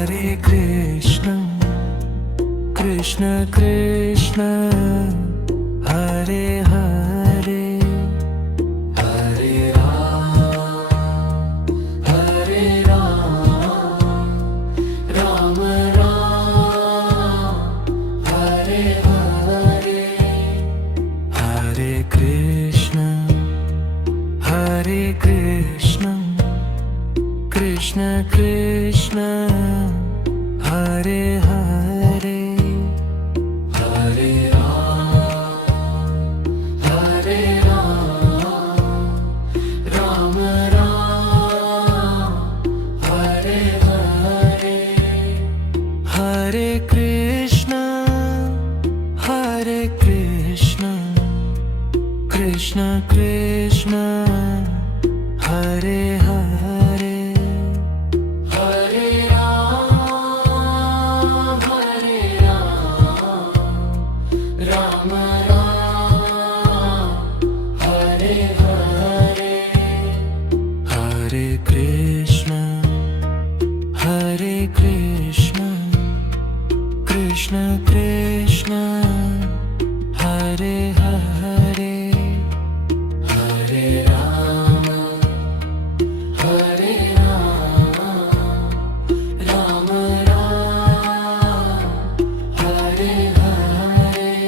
Hare Krishna, Krishna Krishna, Hare Hare, Hare Ram, Hare Ram, Ram Ram, Hare Hare, Hare Krishna, Hare Krishna, Krishna Krishna, Hare Hare, Hare Ram, Hare Ram, Ram Ram, Hare Hare, Hare Krishna, Hare Krishna, Krishna Krishna, Hare Hare, Hare Ram, Hare Ram, Ram Ram, Hare Hare, Hare Krishna, Hare Krishna, Krishna Krishna, Hare Hare, Hare Rama, Hare Rama, Rama Rama, Hare Hare.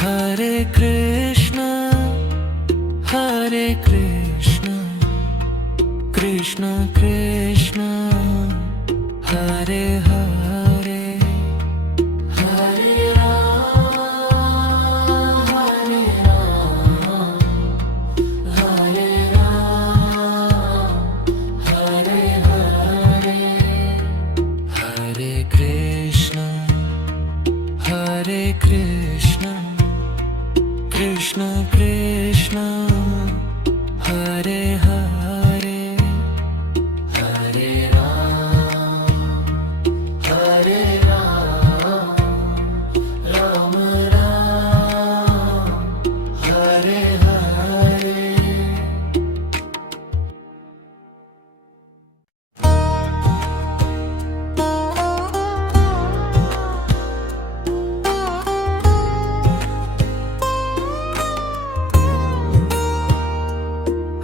Hare Krishna, Hare Krishna, Krishna Krishna, Hare Hare, Hare Rama, Hare Rama, Hare Rama, Hare Hare, Hare Krishna, Hare Krishna, Krishna Krishna, Hare Hare, Hare Ram, Hare Ram, Rama Ram, Hare Hare.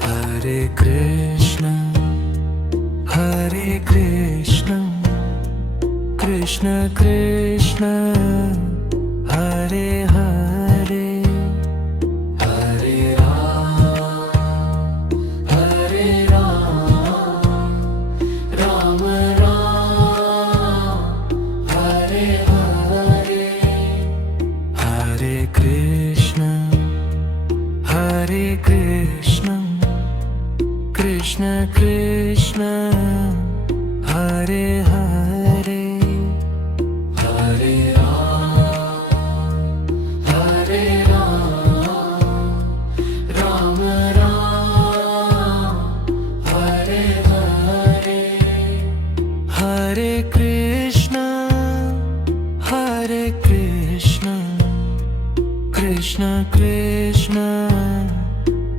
Hare Krishna, Hare Krishna, Krishna Krishna, Hare Hare, Hare Ram, Hare Ram, Rama Ram, Hare Hare, Hare Krishna, Hare Krishna, Krishna Krishna, Hare Hare, Hare Ram, Hare Ram, Rama Ram, Hare Hare, Hare Krishna, Hare Krishna, Krishna Krishna,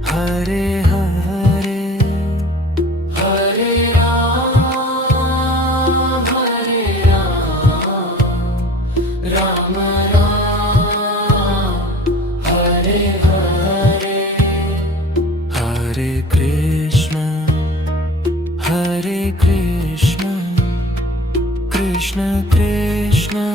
Hare Hare, Hare Ram, Hare Ram, Rama Ram, Hare Hare, Hare Krishna, Hare Krishna, Krishna Krishna,